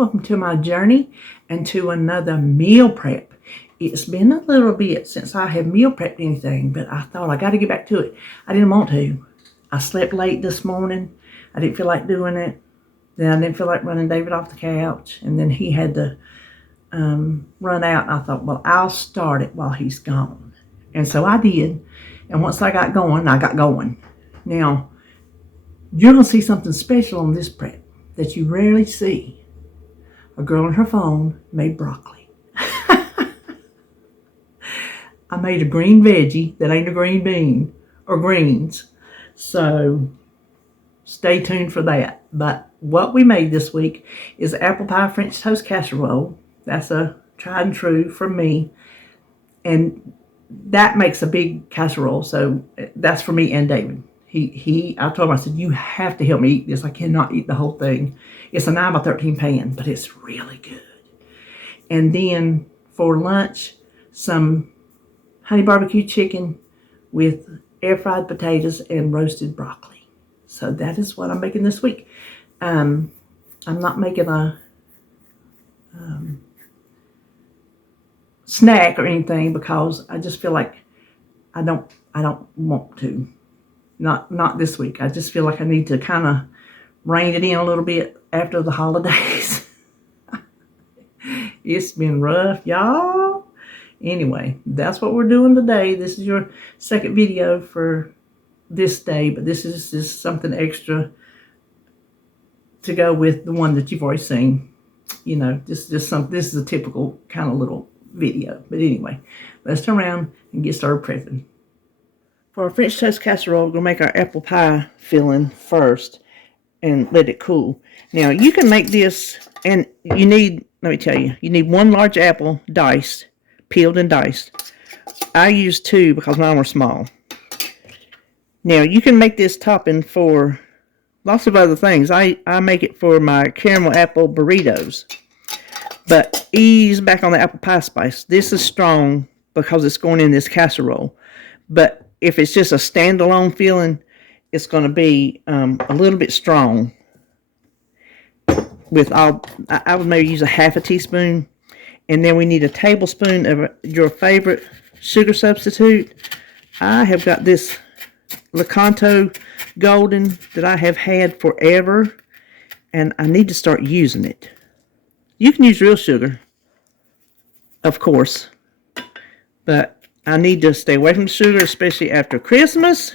welcome to my journey and to another meal prep. It's been a little bit since I have meal prepped anything, but I thought I got to get back to it. I didn't want to. I slept late this morning. I didn't feel like doing it. Then I didn't feel like running David off the couch, and then he had to run out, and I thought, well, I'll start it while he's gone. And so I did, and once I got going, I got going. Now, you're going to see something special on this prep that you rarely see. A girl on her phone made broccoli. I made a green veggie that ain't a green bean or greens. So stay tuned for that. But what we made this week is apple pie French toast casserole. That's a tried and true from me. And that makes a big casserole. So that's for me and David. I told him, I said, you have to help me eat this. I cannot eat the whole thing. It's a 9 by 13 pan, but it's really good. And then for lunch, some Honey BBQ chicken with air fried potatoes and roasted broccoli. So that is what I'm making this week. I'm not making a snack or anything because I just feel like I don't want to. Not this week. I just feel like I need to kind of rein it in a little bit after the holidays. It's been rough, y'all. Anyway, that's what we're doing today. This is your second video for this day, but this is just something extra to go with the one that you've already seen. You know, this is a typical kind of little video. But anyway, let's turn around and get started prepping. For our French toast casserole, we're going to make our apple pie filling first and let it cool. Now, you can make this, and you need, let me tell you, you need 1 large apple diced, peeled and diced. I use 2 because mine were small. Now, you can make this topping for lots of other things. I make it for my caramel apple burritos. But ease back on the apple pie spice. This is strong because it's going in this casserole. But if it's just a standalone filling, it's going to be a little bit strong. I would maybe use a half a teaspoon. And then we need a tablespoon of your favorite sugar substitute. I have got this Lakanto Golden that I have had forever. And I need to start using it. You can use real sugar, of course. But I need to stay away from sugar, especially after Christmas.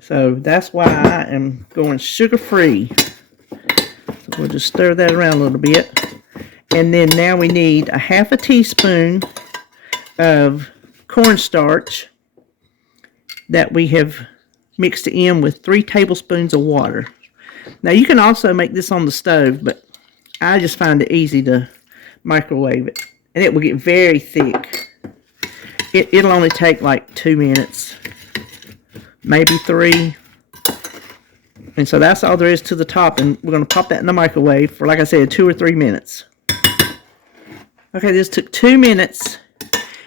So that's why I am going sugar-free. So we'll just stir that around a little bit. And then now we need a half a teaspoon of cornstarch that we have mixed in with 3 tablespoons of water. Now you can also make this on the stove, but I just find it easy to microwave it. And it will get very thick. It'll only take like 2 minutes, maybe 3. And so that's all there is to the top. And we're going to pop that in the microwave for, like I said, 2 or 3 minutes. Okay, this took 2 minutes.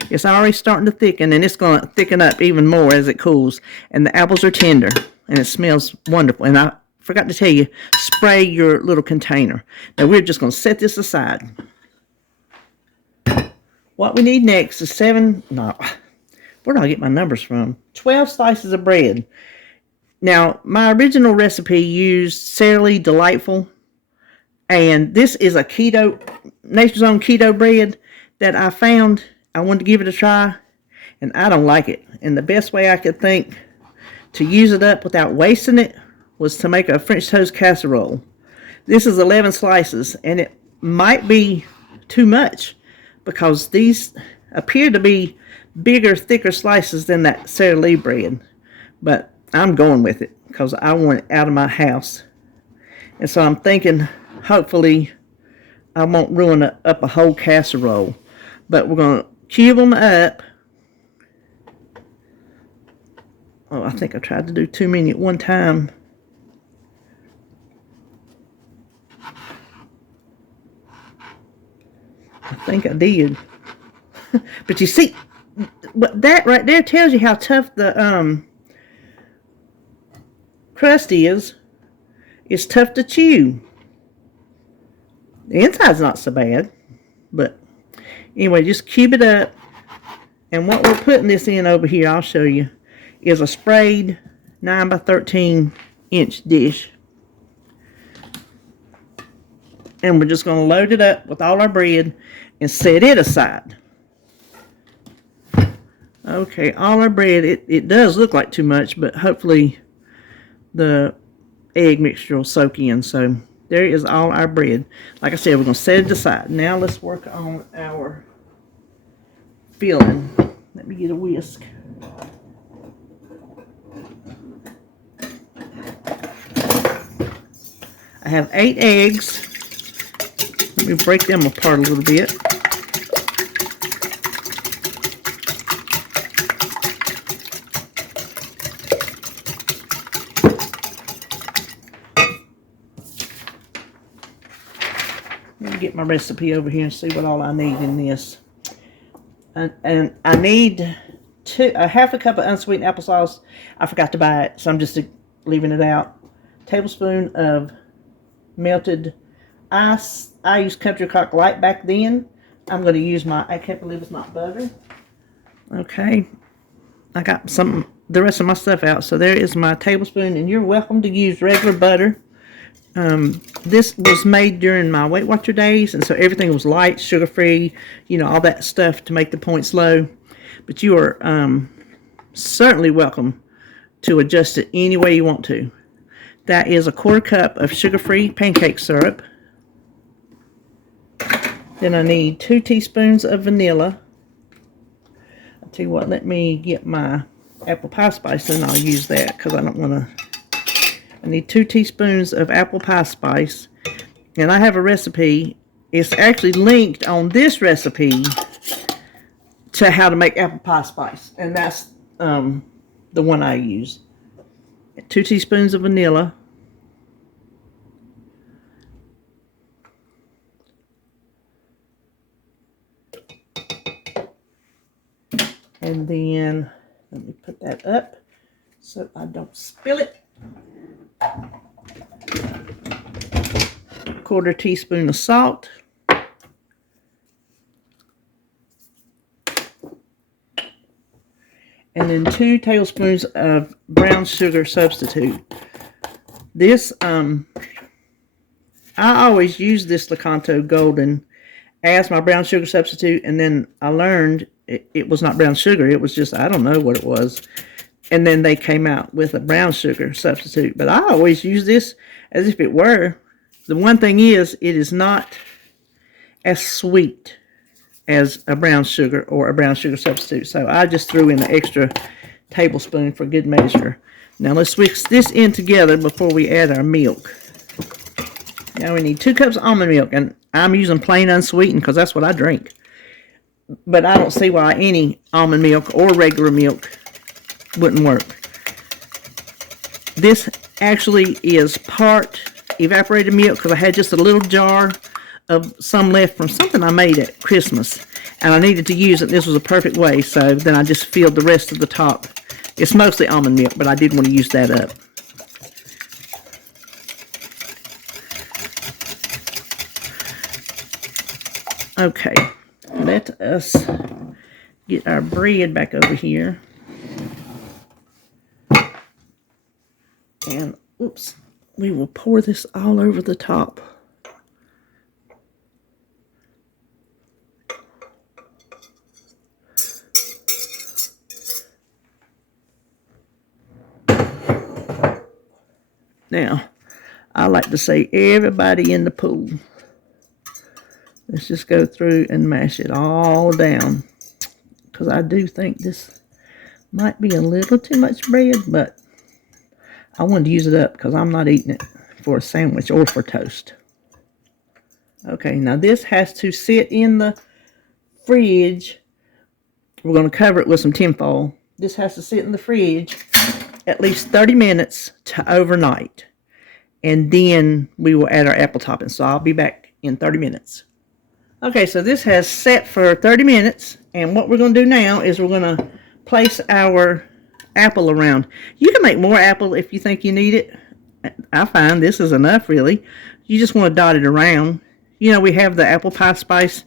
It's already starting to thicken, and it's going to thicken up even more as it cools. And the apples are tender, and it smells wonderful. And I forgot to tell you, spray your little container. Now we're just going to set this aside. What we need next is where do I get my numbers from? 12 slices of bread. Now, my original recipe used Casserole Delightful. And this is a keto, Nature's Own keto bread that I found. I wanted to give it a try. And I don't like it. And the best way I could think to use it up without wasting it was to make a French toast casserole. This is 11 slices. And it might be too much, because these appear to be bigger, thicker slices than that Casserole bread. But I'm going with it because I want it out of my house. And so I'm thinking, hopefully, I won't ruin up a whole casserole. But we're going to cube them up. Oh, I think I tried to do too many at one time. I think I did. But you see, that right there tells you how tough the crust is. It's tough to chew. The inside's not so bad, but anyway, just cube it up. And what we're putting this in over here, I'll show you, is a sprayed 9 by 13 inch dish. And we're just going to load it up with all our bread and set it aside. Okay, all our bread, it does look like too much, but hopefully the egg mixture will soak in. So there is all our bread. Like I said, we're going to set it aside. Now let's work on our filling. Let me get a whisk. I have 8 eggs. Let me break them apart a little bit. Let me get my recipe over here and see what all I need in this. And I need a half a cup of unsweetened applesauce. I forgot to buy it, so I'm just leaving it out. Tablespoon of melted ice. I used Country Crock Light back then. I'm going to use I can't believe it's not butter. Okay. I got the rest of my stuff out. So there is my tablespoon, and you're welcome to use regular butter. This was made during my Weight Watcher days, and so everything was light, sugar-free, you know, all that stuff to make the points low. But you are certainly welcome to adjust it any way you want to. That is a 1/4 cup of sugar-free pancake syrup. Then I need 2 teaspoons of vanilla. I'll tell you what, let me get my apple pie spice and I'll use that because I don't want to. I need 2 teaspoons of apple pie spice. And I have a recipe. It's actually linked on this recipe to how to make apple pie spice. And that's the one I use. 2 teaspoons of vanilla. And then, let me put that up so I don't spill it. 1/4 teaspoon of salt. And then 2 tablespoons of brown sugar substitute. This, I always use this Lakanto Golden as my brown sugar substitute, and then I learned it was not brown sugar. It was just, I don't know what it was. And then they came out with a brown sugar substitute. But I always use this as if it were. The one thing is, it is not as sweet as a brown sugar or a brown sugar substitute. So I just threw in an extra tablespoon for good measure. Now let's mix this in together before we add our milk. Now we need 2 cups of almond milk. And I'm using plain unsweetened because that's what I drink. But I don't see why any almond milk or regular milk wouldn't work. This actually is part evaporated milk because I had just a little jar of some left from something I made at Christmas. And I needed to use it. This was a perfect way. So then I just filled the rest of the top. It's mostly almond milk, but I did want to use that up. Okay. Let us get our bread back over here. And, oops, we will pour this all over the top. Now, I like to say everybody in the pool. Let's just go through and mash it all down. Because I do think this might be a little too much bread, but I wanted to use it up because I'm not eating it for a sandwich or for toast. Okay, now this has to sit in the fridge. We're going to cover it with some tinfoil. This has to sit in the fridge at least 30 minutes to overnight. And then we will add our apple topping. So I'll be back in 30 minutes. Okay, so this has set for 30 minutes. And what we're going to do now is we're going to place our apple around. You can make more apple if you think you need it. I find this is enough, really. You just want to dot it around. you know, we have the apple pie spice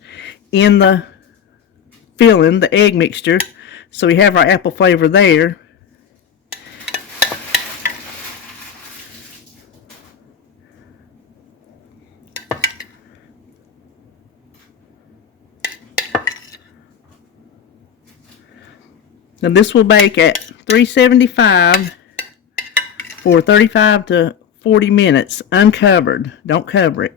in the filling, the egg mixture. So we have our apple flavor there. Now this will bake at 375 for 35 to 40 minutes, uncovered. Don't cover it.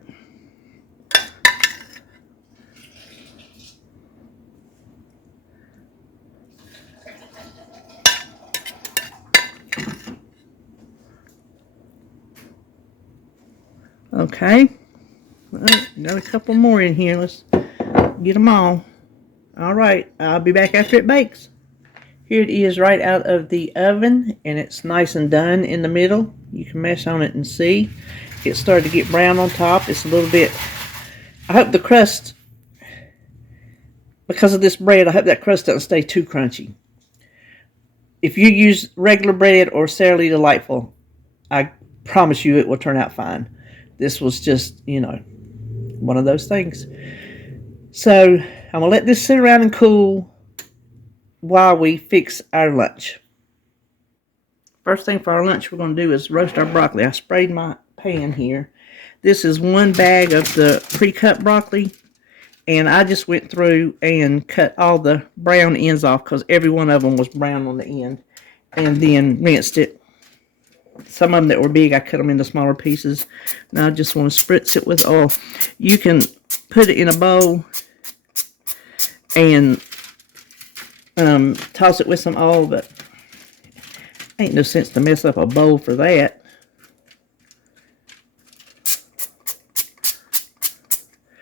Okay. Well, got a couple more in here. Let's get them all. All right. I'll be back after it bakes. Here it is right out of the oven, and it's nice and done in the middle. You can mess on it and see. It started to get brown on top. It's a little bit, I hope the crust, because of this bread, I hope that crust doesn't stay too crunchy. If you use regular bread or Sara Lee Delightful, I promise you it will turn out fine. This was just, you know, one of those things. So I'm going to let this sit around and cool while we fix our lunch. First thing for our lunch we're going to do is roast our broccoli. I sprayed my pan here. This is one bag of the pre-cut broccoli, and I just went through and cut all the brown ends off because every one of them was brown on the end, and then rinsed it. Some of them that were big, I cut them into smaller pieces. Now I just want to spritz it with oil. You can put it in a bowl and toss it with some oil, but ain't no sense to mess up a bowl for that.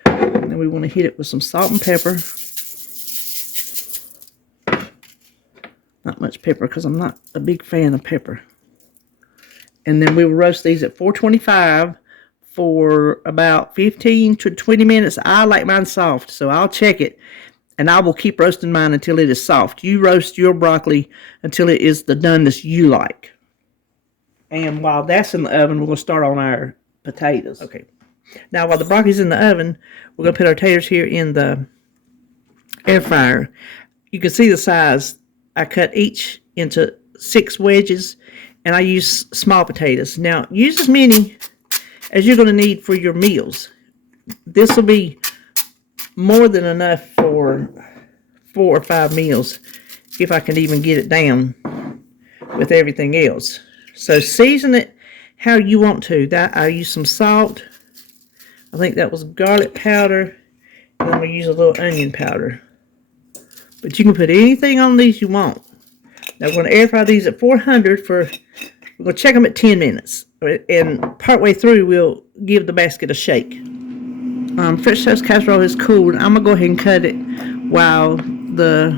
And then we want to hit it with some salt and pepper. Not much pepper because I'm not a big fan of pepper. And then we will roast these at 425 for about 15 to 20 minutes. I like mine soft, so I'll check it. And I will keep roasting mine until it is soft. You roast your broccoli until it is the doneness you like. And while that's in the oven, we're going to start on our potatoes. Okay. Now, while the broccoli's in the oven, we're going to put our taters here in the air fryer. You can see the size. I cut each into 6 wedges, and I use small potatoes. Now, use as many as you're going to need for your meals. This will be more than enough for 4 or 5 meals, if I can even get it down with everything else. So season it how you want to. That I use some salt. I think that was garlic powder, and I'm going to use a little onion powder. But you can put anything on these you want. Now we're going to air fry these at 400 for, we're going to check them at 10 minutes. And partway through, we'll give the basket a shake. French toast casserole is cooled. I'm going to go ahead and cut it while the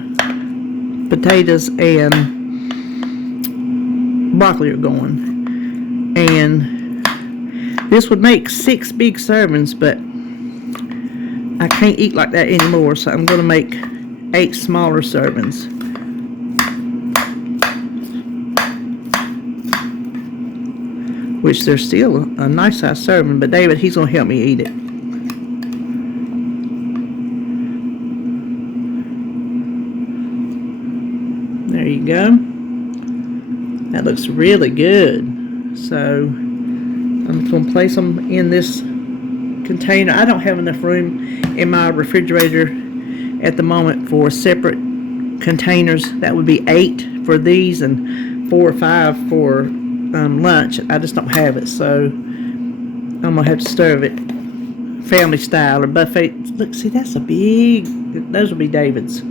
potatoes and broccoli are going. And this would make 6 big servings, but I can't eat like that anymore, so I'm going to make 8 smaller servings. Which they're still a nice size serving, but David, he's going to help me eat it. There you go. That looks really good. So I'm going to place them in this container. I don't have enough room in my refrigerator at the moment for separate containers. That would be 8 for these and 4 or 5 for lunch. I just don't have it, so I'm going to have to serve it family style or buffet. Look, see, that's a big, those will be David's.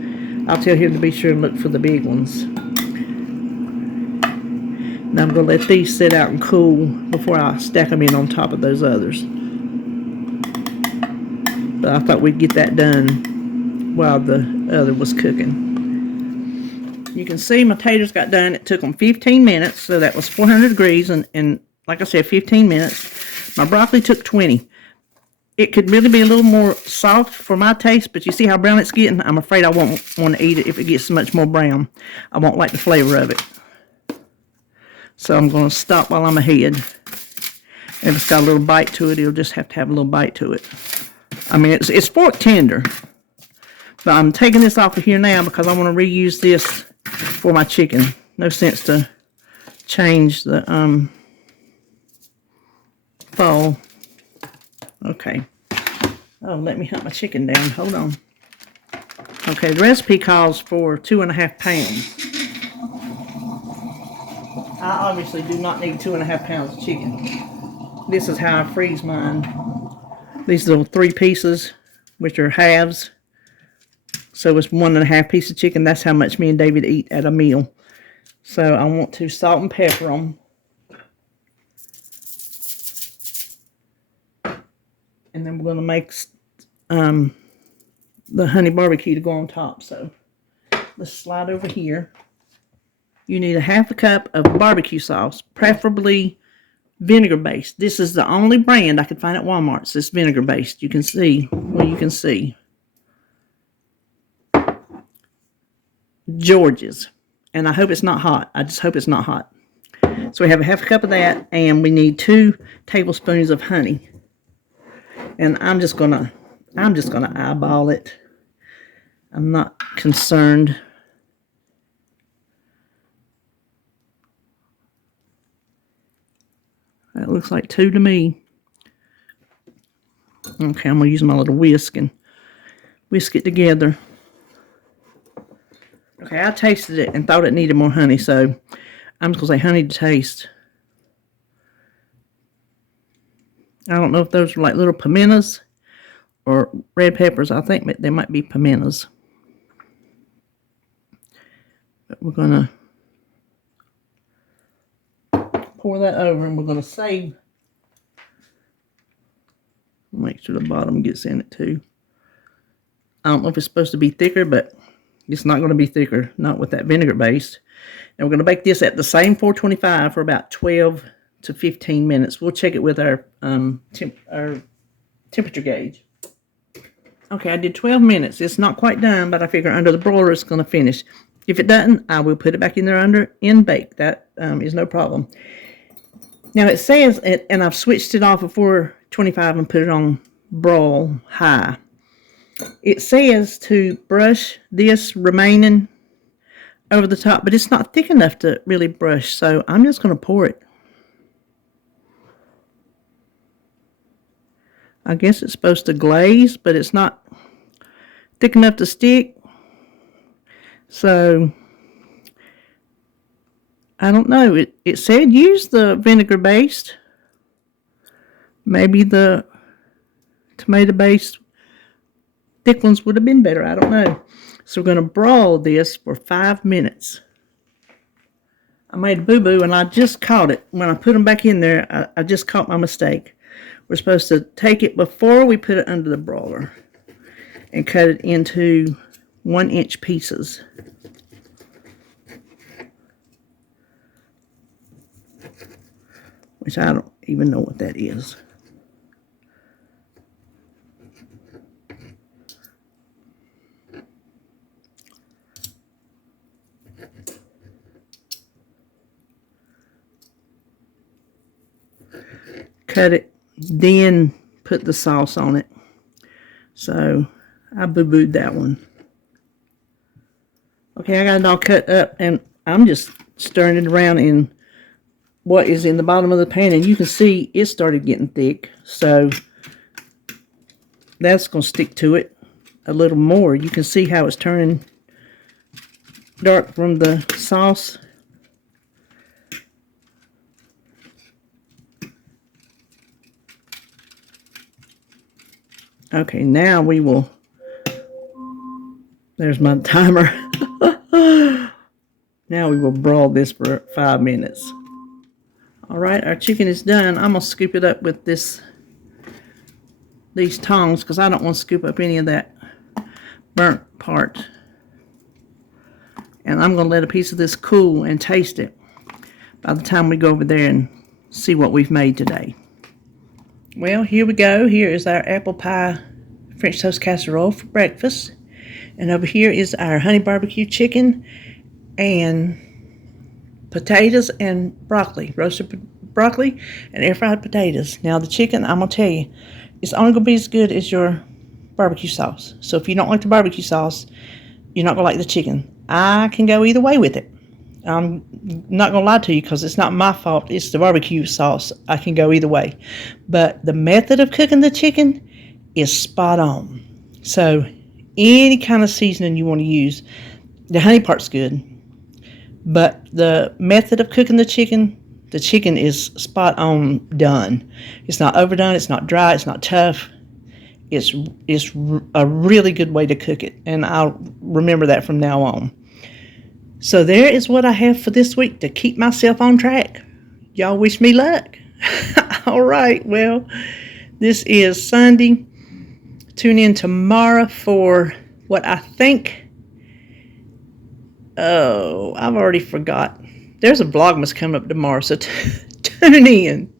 I'll tell him to be sure and look for the big ones. Now I'm going to let these sit out and cool before I stack them in on top of those others. But I thought we'd get that done while the other was cooking. You can see my taters got done. It took them 15 minutes, so that was 400 degrees, and like I said, 15 minutes. My broccoli took 20. It could really be a little more soft for my taste, but you see how brown it's getting? I'm afraid I won't want to eat it if it gets much more brown. I won't like the flavor of it. So I'm going to stop while I'm ahead. If it's got a little bite to it, it'll just have to have a little bite to it. I mean, it's fork tender. But I'm taking this off of here now because I want to reuse this for my chicken. No sense to change the bowl. Okay. Oh, let me hunt my chicken down. Hold on. Okay, the recipe calls for 2.5 pounds. I obviously do not need 2.5 pounds of chicken. This is how I freeze mine. These little 3 pieces, which are halves. So it's 1.5 pieces of chicken. That's how much me and David eat at a meal. So I want to salt and pepper them. And then we're going to make the honey barbecue to go on top. So let's slide over here. You need 1/2 cup of barbecue sauce, preferably vinegar based. This is the only brand I could find at Walmart. So it's vinegar based. You can see, well, you can see. George's. And I hope it's not hot. I just hope it's not hot. So we have 1/2 cup of that, and we need 2 tablespoons of honey. And I'm just gonna eyeball it. I'm not concerned. That looks like 2 to me. Okay, I'm gonna use my little whisk and whisk it together. Okay, I tasted it and thought it needed more honey, so I'm just gonna say honey to taste. I don't know if those are like little pimentas or red peppers. I think they might be pimentas. But we're gonna pour that over, and we're going to save. Make sure the bottom gets in it too. I don't know if it's supposed to be thicker, but it's not going to be thicker, not with that vinegar base. And we're going to bake this at the same 425 for about 12 to 15 minutes. We'll check it with our temperature gauge. Okay, I did 12 minutes. It's not quite done, but I figure under the broiler it's going to finish. If it doesn't, I will put it back in there in bake. That is no problem. Now it says, and I've switched it off of 425 and put it on broil high. It says to brush this remaining over the top, but it's not thick enough to really brush, so I'm just going to pour it. I guess it's supposed to glaze, but it's not thick enough to stick. So I don't know. It said use the vinegar based. Maybe the tomato based thick ones would have been better. I don't know. So we're going to broil this for 5 minutes. I made a boo-boo and I just caught it. When I put them back in there, I just caught my mistake. We're supposed to take it before we put it under the broiler and cut it into 1-inch pieces. Which I don't even know what that is. Cut it, then put the sauce on it. So I boo-booed that one. Okay, I got it all cut up, and I'm just stirring it around in what is in the bottom of the pan, and you can see it started getting thick, so that's going to stick to it a little more. You can see how it's turning dark from the sauce. Okay, now we will, there's my timer. Now we will broil this for 5 minutes. All right, our chicken is done. I'm going to scoop it up with these tongs because I don't want to scoop up any of that burnt part. And I'm going to let a piece of this cool and taste it by the time we go over there and see what we've made today. Well, here we go. Here is our apple pie French toast casserole for breakfast. And over here is our honey barbecue chicken and potatoes and broccoli, roasted broccoli and air fried potatoes. Now the chicken, I'm going to tell you, it's only going to be as good as your barbecue sauce. So if you don't like the barbecue sauce, you're not going to like the chicken. I can go either way with it. I'm not going to lie to you because it's not my fault. It's the barbecue sauce. I can go either way. But the method of cooking the chicken is spot on. So any kind of seasoning you want to use, the honey part's good. But the method of cooking the chicken is spot on done. It's not overdone. It's not dry. It's not tough. It's a really good way to cook it. And I'll remember that from now on. So there is what I have for this week to keep myself on track. Y'all wish me luck. All right. Well, this is Sunday. Tune in tomorrow for what I think. Oh, I've already forgot. There's a Vlogmas coming up tomorrow, so tune in.